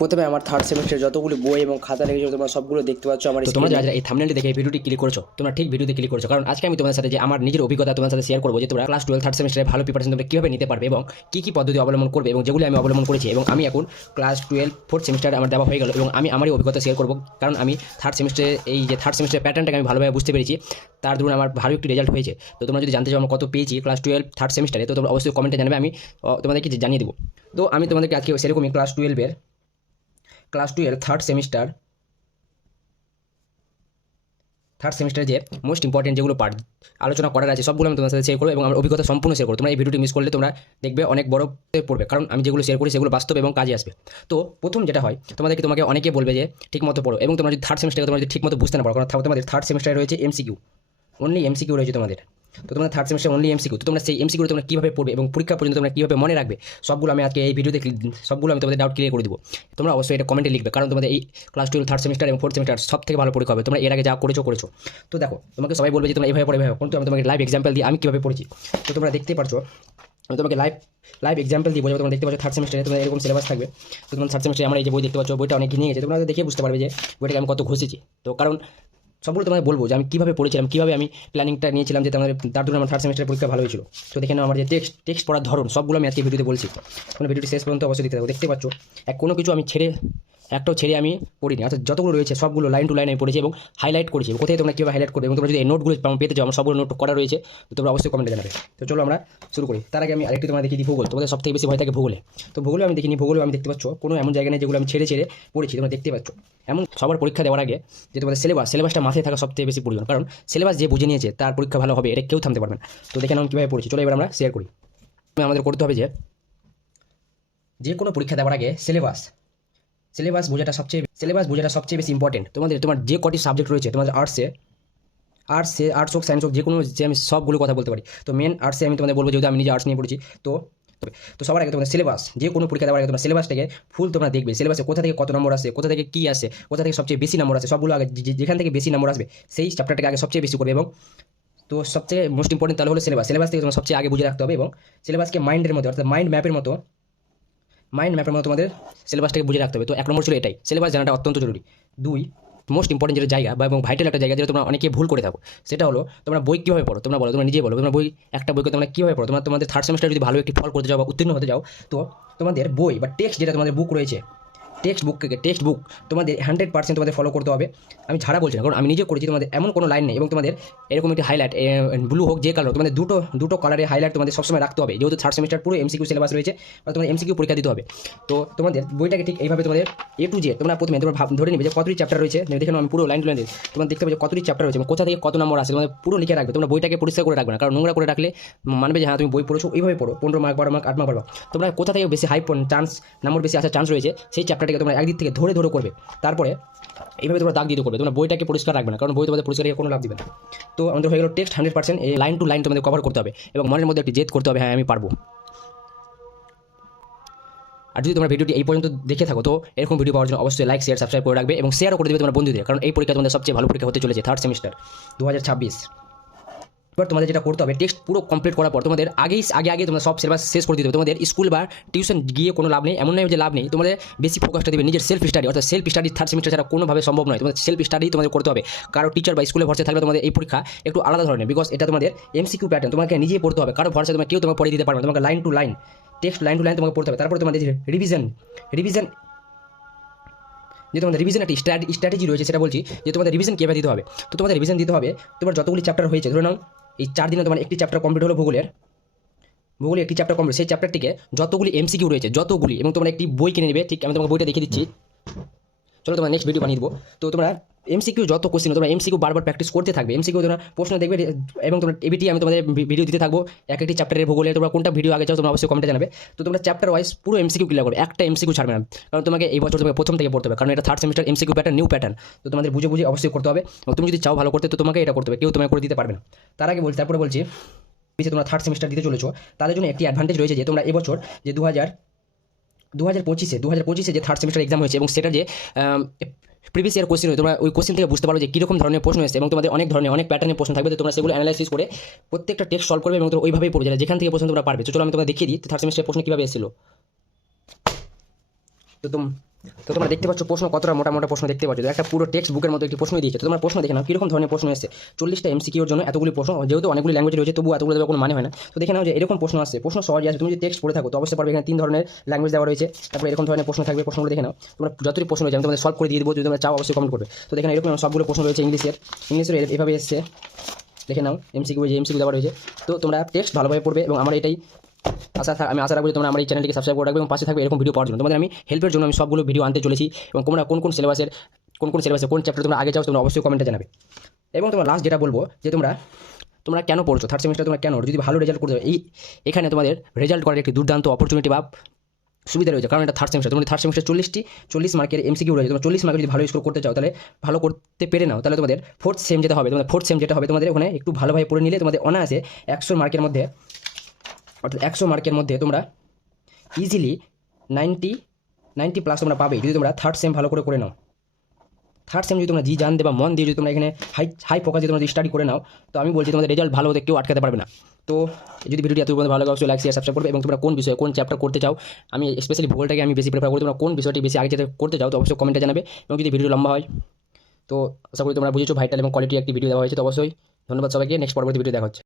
প্রথমে আমার থার্ড সেমিস্টারে যতগুলো বই এবং খাতা লেগেছিল তোমরা সবগুলো দেখতে পাচ্ছ আমার তো তোমরা যারা এই থাম্বনেলটি দেখে এই ভিডিওটি ক্লিক করেছো, তোমরা ঠিক ভিডিওতে ক্লিক করেছো, কারণ আজকে আমি তোমাদের সাথে যে আমার নিজের অভিজ্ঞতা তোমাদের সাথে শেয়ার করবো যে তোমরা ক্লাস 12 থার্ড সেমিস্টারে ভালো প্রিপারেশন তোমরা কীভাবে নিতে পারবে এবং কী কী পদ্ধতি অবলম্বন করবে এবং যেগুলো আমি অবলম্বন করেছি এবং আমি এখন ক্লাস 12 ফোর্থ সেমিস্টারে আমার দেওয়া হয়ে গেল এবং আমি আমারই অভিজ্ঞতা শেয়ার করবো, কারণ আমি থার্ড সেমিস্টারে এই যে থার্ড সেমিস্টারের প্যাটার্নটাকে আমি ভালোভাবে বুঝতে পেরেছি, তার দরুন আমার ভালো একটি রেজাল্ট হয়েছে। তো তোমরা যদি জানতে চাও আমি কত পেয়েছি ক্লাস 12 থার্ড সেমিস্টারে, তো তোমরা অবশ্যই কমেন্টে জানাবে, আমি তোমাদেরকে জানিয়ে দেবো। তো আমি তোমাদেরকে আজকে সেরকমই ক্লাস 12 থার্ড সেমিস্টারে যে মোস্ট ইম্পর্টেন্ট যেগুলো পার্ট আলোচনা করার আছে সবগুলো আমি তোমাদের সাথে শেয়ার করবো এবং আমার অভিজ্ঞতা সম্পূর্ণ শেয়ার করবো। তোমরা এই ভিডিওটি মিস করলে তোমরা দেখবে অনেক বড় পড়বে, কারণ আমি যেগুলো শেয়ার করি সেগুলো বাস্তব এবং কাজে আসবে। তো প্রথম যেটা হয় তোমাকে অনেকে বলবে যে ঠিক মতো পড়ো, এবং তোমরা যদি থার্ড সেমিস্টারে তোমরা যদি ঠিক মতো বুঝতে না পারো, কারণ তোমাদের থার্ড সেমিস্টারে রয়েছে এমসিকিউ, অনলি এমসিকিউ রয়েছে তোমাদের। তো তোমরা থার্ড সেমিস্টার অনলি এমসিকিউ, তো তোমরা সেই এমসিকিউ তোমরা কীভাবে পড়বে এবং পরীক্ষা পর্যন্ত তোমরা কীভাবে মনে রাখবে সবগুলো আমি আজকে এই ভিডিওতে সবগুলো আমি তোমাদের ডাউট ক্লিয়ার করে দেবো। তোমরা অবশ্যই এটা কমেন্টে লিখবে, কারণ তোমাদের এই ক্লাস 12 থার্ড সেমিস্টার এবং ফোর্থ সেমিস্টার সব থেকে ভালো পরীক্ষা হবে। তোমরা এর আগে যা করেছো। তো দেখো তোমাকে সবাই বলবে যে তোমরা এইভাবে পড়ে, কিন্তু আমি তোমাকে লাইভ এক্সাম্পল দিয়ে আমি কীভাবে পড়েছি তো তোমরা দেখতে পারছো। আমি তোমাকে লাইভ এক্সাম্পল দিয়ে বোঝাবো। তোমরা দেখতে পাচ্ছ থার্ড সেমিস্টারে তোমাদের এরকম সিলেবাস থাকবে। তো তোমরা থার্ড সেমিস্টারে আমার এই যে বই দেখতে পাচ্ছ, বইটা অনেক নিয়ে গেছে, তোমরা দেখে বুঝতে পারবে যে বইটাকে আমি কত ঘষেছি। তো কারণ সবগুলো তোমাদের বলবো যে আমি কীভাবে পড়েছিলাম, কীভাবে আমি প্ল্যানিংটা নিয়েছিলাম, যে তোমাদের তার জন্য আমার থার্ড সেমিস্টারের পরীক্ষা ভালো হয়েছিল। তো দেখে নাও আমার যে টেক্সট পড়ার ধরন সবগুলো আমি আজকে ভিডিওতে বলছি। তোমরা ভিডিওটি শেষ পর্যন্ত অবশ্যই দেখতে থাকো। দেখতে পাচ্ছ কোনো কিছু আমি একটাও ছেড়ে আমি পড়িনি, অর্থাৎ যতগুলো রয়েছে সবগুলো লাইন টু লাইন আমি পড়েছি এবং হাইলাইট করেছি। কোথায় তোমরা কীভাবে হাইলাইট করবে এবং তোমরা যদি এই নোটগুলো পেতে চাও, আমার সবগুলো নোট করা রয়েছে, তো তোমরা অবশ্যই কমেন্টে জানাবে। তো চলো আমরা শুরু করি। তার আগে আমি আরেকটি তোমরা দেখি ভূগোল, তোমাদের সবথেকে বেশি ভয় থাকে ভূগোলে। তো ভূগোলে আমি দেখিনি, ভূগোলে আমি দেখতে পাচ্ছ কোনো এমন জায়গা নেই যেগুলো আমি ছেড়ে পড়েছি। তোমরা দেখতে পাচ্ছ এমন সবার পরীক্ষা দেওয়ার আগে যে তোমাদের সিলেবাসটা মাথায় থাকা সবথেকে বেশি প্রয়োজন, কারণ সিলেবাস যে বুঝে নিয়েছে তার পরীক্ষা ভালো হবে, এটা কেউ থামতে পারবে না। তো দেখে নাও কীভাবে পড়েছি। চলো এবার আমরা শেয়ার করি। আমাদের করতে হবে যে কোনো পরীক্ষা দেওয়ার আগে সিলেবাস বোঝাটা সবচেয়ে বেশি ইম্পর্টেন্ট। তোমার যে কটি সাবজেক্ট রয়েছে তোমাদের আর্টস হোক সায়েন্স হোক, যে কোনো, যে আমি সবগুলো কথা বলতে পারি। তো মেন আর্টসে আমি তোমাদের বলবো, যেহেতু আমি নিজে আর্টস নিয়ে পড়েছি। তো সবার আগে তোমাদের সিলেবাস, যে কোনো পরীক্ষা দেওয়ার আগে তোমরা সিলেবাসটাকে ফুল তোমরা দেখবে। সিলেবাসে কোথা থেকে কত নম্বর আসে, কোথা থেকে কী আসে, কোথা থেকে সবচেয়ে বেশি নম্বর আসে, সবগুলো আগে যেখান থেকে বেশি নম্বর আসবে সেই চ্যাপ্টারটাকে আগে সবচেয়ে বেশি করবে। এবং তো সবচেয়ে মোস্ট ইম্পর্টেন্ট তাহলে হলো সিলেবাস থেকে তোমরা সবচেয়ে আগে বুঝে রাখতে হবে এবং সিলেবাসকে মাইন্ডের মধ্যে, অর্থাৎ মাইন্ড ম্যাপের মতো তোমাদের সিলেবাসটাকে বুঝে রাখতে হবে। তো 1 নম্বর ছিল এটাই, সিলেবাস জানাটা অত্যন্ত জরুরি। 2 মোস্ট ইম্পর্টেন্ট যেটা জায়গা এবং ভাইটাল একটা জায়গা যেটা তোমরা অনেকে ভুল করে থাকো, সেটা হলো তোমরা বই কীভাবে পড়ো। তোমরা বলো, তোমরা নিজে বলো, তোমরা একটা বইকে তোমরা কীভাবে পড়ো। তোমাদের থার্ড সেমিস্টার যদি ভালো একটি ফল করতে যাও বা উত্তীর্ণ হতে যাও, তো তোমাদের বই বা টেক্সট যেটা তোমাদের বুক রয়েছে, টেক্সট বুক তোমাদের 100% তোমাদের ফলো করতে হবে। আমি ছাড়া বলছি না, কারণ আমি নিজে করেছি। তোমাদের এমন কোনো লাইন নেই এবং তোমাদের এরকম একটি হাইলাইট ব্লু হোক যে কালার, তোমাদের দুটো কালারের হাইলাইট তোমাদের সবসময় রাখতে হবে, যেহেতু থার্ড সেমিস্টার পুরো এমসিকিউ সিলেবাস রয়েছে বা তোমাদের এমসিকিউ পরীক্ষা দিতে হবে। তো তোমাদের বইটাকে ঠিক এইভাবে তোমাদের A to Z তোমরা প্রথমে ধরে নিবে যে কতটি চ্যাপ্টার রয়েছে। দেখে আমি পুরো লাইন টু লাইন তোমরা দেখতে পাবে যে কতটি চ্যাপ্টার রয়েছে এবং কোথা থেকে কত নম্বর আসে, তোমাদের পুরো লিখে রাখবে। তোমরা বইটাকে পরিষ্কার করে রাখবে না, কারণ নোংরা করে রাখলে মানবে যে হ্যাঁ তুমি বই পড়েছো, এইভাবে পড়ো। 15 মার্ক 12 মার্ক 8 মার্ক 12 তোমরা কোথা থেকে বেশি নম্বর বেশি আসার চান্স রয়েছে সেই চ্যাপ্টারটাকে তোমরা একদিক থেকে ধরে করবে। তারপরে এইভাবে তোমরা দাগ দিতে করবে। তোমরা বইটাকে পরিষ্কার রাখবে না, কারণ বই তোমাদের পরিষ্কার কোনো লাভ দিবে না। তো আমাদের হয়ে গেল টেক্সট 100%, এই লাইন টু লাইন তোমাদের কভার করতে হবে এবং মনের মধ্যে একটি জেদ করতে হবে, হ্যাঁ আমি পারবো। আর যদি তোমরা ভিডিওটি এই পর্যন্ত দেখে থাকো, তো এরকম ভিডিও পাওয়ার জন্য অবশ্যই লাইক শেয়ার সাবস্ক্রাইব করে রাখবে এবং শেয়ারও করে দেবে তোমার বন্ধুদের, কারণ এই পরীক্ষা তোমাদের সবচেয়ে ভালো পরীক্ষা হতে চলেছে থার্ড সেমিস্টার 2026। এবার তোমাদের যেটা করতে হবে, টেক্সট পুরো কমপ্লিট করার পর তোমাদের আগে তোমরা সব সিলেবাস শেষ করে দিতে হবে। তোমাদের স্কুল বা টিউশন গিয়ে কোনো লাভ নেই, এমন নয় যে লাভ নেই। তোমাদের বেশি ফোকাসটা দেবে নিজের সেলফ স্টাডি, অর্থাৎ সেলফ স্টাডি থার্ড সেমিস্টার ছাড়া কোনোভাবে সম্ভব নয়। তোমাদের সেলফ স্টাডি তোমাদের করতে হবে। কারো টিচার বা স্কুলে ভরসা থাকলে তোমাদের এই পরীক্ষা একটু আলাদা ধরনের, বিকজ এটা তোমাদের এমসিকিউ প্যাটার্ন, তোমাকে নিজেই পড়তে হবে। কারো ভরসা কেউ তোমাকে পড়ে দিতে পারবে না, তোমাকে line to line text line to line তোমাকে পড়তে হবে। তারপরে তোমাদের রিভিশন যে তোমাদের রিভিশন একটি স্ট্র্যাটেজি রয়েছে, সেটা বলছি যে তোমাদের রিভিশন কীভাবে দিতে হবে। তো তোমাদের রিভিশন দিতে হবে, তোমার যতগুলি চ্যাপ্টার হয়েছে, ধরে নাও এই 4 দিনে তোমার একটি চ্যাপ্টার কমপ্লিট হলো ভূগোলের একটি চ্যাপ্টার কমপ্লিট, সেই চ্যাপ্টারটিকে যতগুলি এমসিকিউ রয়েছে যতগুলি, এবং তোমরা একটি বই কিনে নেবে। ঠিক আমি তোমাকে বইটা দেখিয়ে দিচ্ছি, চলো তোমরা নেক্সট ভিডিও বানিয়ে দেবো। তো তোমরা এমসিকিউ যত কোশ্চেন, তোমরা এমসিকিউ বারবার প্র্যাকটিস করতে থাকবে। এমসিকিউ তোমরা প্রশ্ন দেখবে এবং তোমরা এবিটি আমি তোমাদের ভিডিও দিতে থাকবো একটি চ্যাপ্টারের ভূগোলে। তোমরা কোনটা ভিডিও আগে চাও তোমরা অবশ্যই কমেন্টে জানাবে। তো তোমরা চ্যাপ্টার ওয়াইজ পুরো এমসিকিউ ক্লিয়ার করবে, একটা এমসিকিউ ছাড়বে না, কারণ তোমাকে এই বছর তোমাকে প্রথম থেকে পড়তে হবে, কারণ এটা third semester MCQ pattern, new pattern. তো তোমাদের বুঝে অবশ্যই করতে হবে এবং তুমি যদি চাও ভালো করতে, তো তোমাকে এটা করতে হবে, কেউ তোমাকে করে দিতে পারবে না। তারপরে বলছি তোমরা থার্ড সেমিস্টার দিতে চলেছো, তাদের জন্য একটি অ্যাডভান্টেজ রয়েছে যে তোমরা এবছর যে 2025 যে থার্ড সেমিস্টার এক্সাম হয়েছে এবং সেটা যে প্রিভিয়াস ইয়ার কোশ্চেন হয়, তোমরা ওই কোশ্চেন থেকে বুঝতে পারো যে কীরকম ধরনের প্রশ্ন এসেছে এবং তোমাদের অনেক প্যাটার্নের প্রশ্ন থাকবে। তো তোমরা সেগুলো অ্যানালাইসিস করে প্রত্যেকটা টেক্সট সলভ করবে এবং তোমরা ওইভাবেই পড়ে যাবে যেখান থেকে প্রশ্ন তোমরা পারবে। তো চলো আমি তোমাদের দেখিয়ে দিই থার্ড সেমিস্টারের প্রশ্ন কীভাবে এসেছিল। তো তো তোমরা দেখতে পাচ্ছ প্রশ্ন কতটা মোটা মোটা প্রশ্ন দেখতে পাচ্ছ, তো একটা পুরো টেক্সট বুকের মতো একটি প্রশ্ন দিয়েছে। তো তোমরা প্রশ্ন দেখে নাও কীরকম ধরনের প্রশ্ন এসেছে। 40টা এমসিকিউর জন্য এতগুলি প্রশ্ন, যেহেতু অনেকগুলি ল্যাঙ্গুয়েজ রয়েছে তবু এতগুলো দেওয়ার কোনো মানে হয় না। তো দেখে নাও যে এরকম প্রশ্ন আসছে, প্রশ্ন সহজে আসবে। তুমি যদি টেক্সট পড়ে থাকো তো অবশ্যই পারবে। এখানে 3 ধরনের ল্যাঙ্গুয়েজ দেওয়া রয়েছে, তারপরে এরকম ধরনের প্রশ্ন থাকবে। প্রশ্নগুলো দেখে নাও, তোমরা যতটি প্রশ্ন রয়েছে আমি তোমাদের সলভ করে দিয়ে দেবো, যদি তোমরা চাও অবশ্যই কমেন্ট করবে। তো দেখে নাও এরকম সবগুলো প্রশ্ন রয়েছে ইংলিশের এভাবে এসছে। দেখে নাও এমসিকিউ দেওয়া রয়েছে। তো তোমরা টেক্সট ভালোভাবে পড়বে এবং আমার এটাই আমি আশা রাখবো যে তোমরা আমার এই চ্যানেলটিকে সাবস্ক্রাইব করে রাখবে এবং পাশে থাকবে এরকম ভিডিও পাওয়ার জন্য। তোমাদের আমি হেল্পের জন্য আমি সবগুলো ভিডিও আনতে চলেছি এবং তোমরা কোন সিলেবাসে কোন চ্যাপ্টার তোমরা আগে চাও তোমরা অবশ্যই কমেন্টে জানাবে। এবং তোমরা লাস্ট যেটা বলবো যে তোমরা কেন পড়ছো, থার্ড সেমিস্টার তোমরা কেন, যদি ভালো রেজাল্ট করতে এখানে তোমাদের রেজাল্ট করার একটি দুর্দান্ত অপরচুনিটি বা সুবিধা রয়েছে। কারণ এটা থার্ড সেমিস্টার, তোমাদের থার্ড সেমিস্টার 40 মার্কের এমসিকিউ রয়েছে। তোমরা 40 মার্কের যদি ভালো স্কোর করতে চাও, তাহলে ভালো করতে পেরে নাও, তাহলে তোমাদের ফোর্থ সেম যেটা হবে তোমাদের ওখানে একটু ভালোভাবে পড়ে নিলে তোমাদের অনায়াসে 100 মার্কের মধ্যে, অর্থাৎ 100 মার্কের মধ্যে তোমরা ইজিলি 90 প্লাস তোমরা পাবে যদি তোমরা থার্ড সেম ভালো করে নাও। থার্ড সেম যদি তোমরা জান দেবা মন দিয়ে যদি তোমরা এখানে হাই ফোকাস দিয়ে তোমরা স্টাডি করে নাও, তো আমি বলছি তোমাদের রেজাল্ট ভালো হতে কেউ আটকাতে পারবে না। তো যদি ভিডিওটি এত ভালো লাগে অবশ্যই লাইক শেয়ার সাবস্ক্রাইব করবে এবং তোমরা কোন বিষয়ে কোন চ্যাপ্টার করতে চাও, আমি স্পেশালি ভূগোলটাকে আমি বেশি প্রেফার করি, তোমরা কোন বিষয়টি বেশি আগে যেতে করতে চাও তো অবশ্যই কমেন্টে জানাবে। এবং যদি ভিডিও লম্বা হয় তো আশা করি তোমরা বুঝেছো ভাইটাল এবং কোয়ালিটি একটি ভিডিও দেওয়া হয়েছে। তো অবশ্যই ধন্যবাদ সবাইকে, নেক্সট পরবর্তী ভিডিও দেখা হচ্ছে।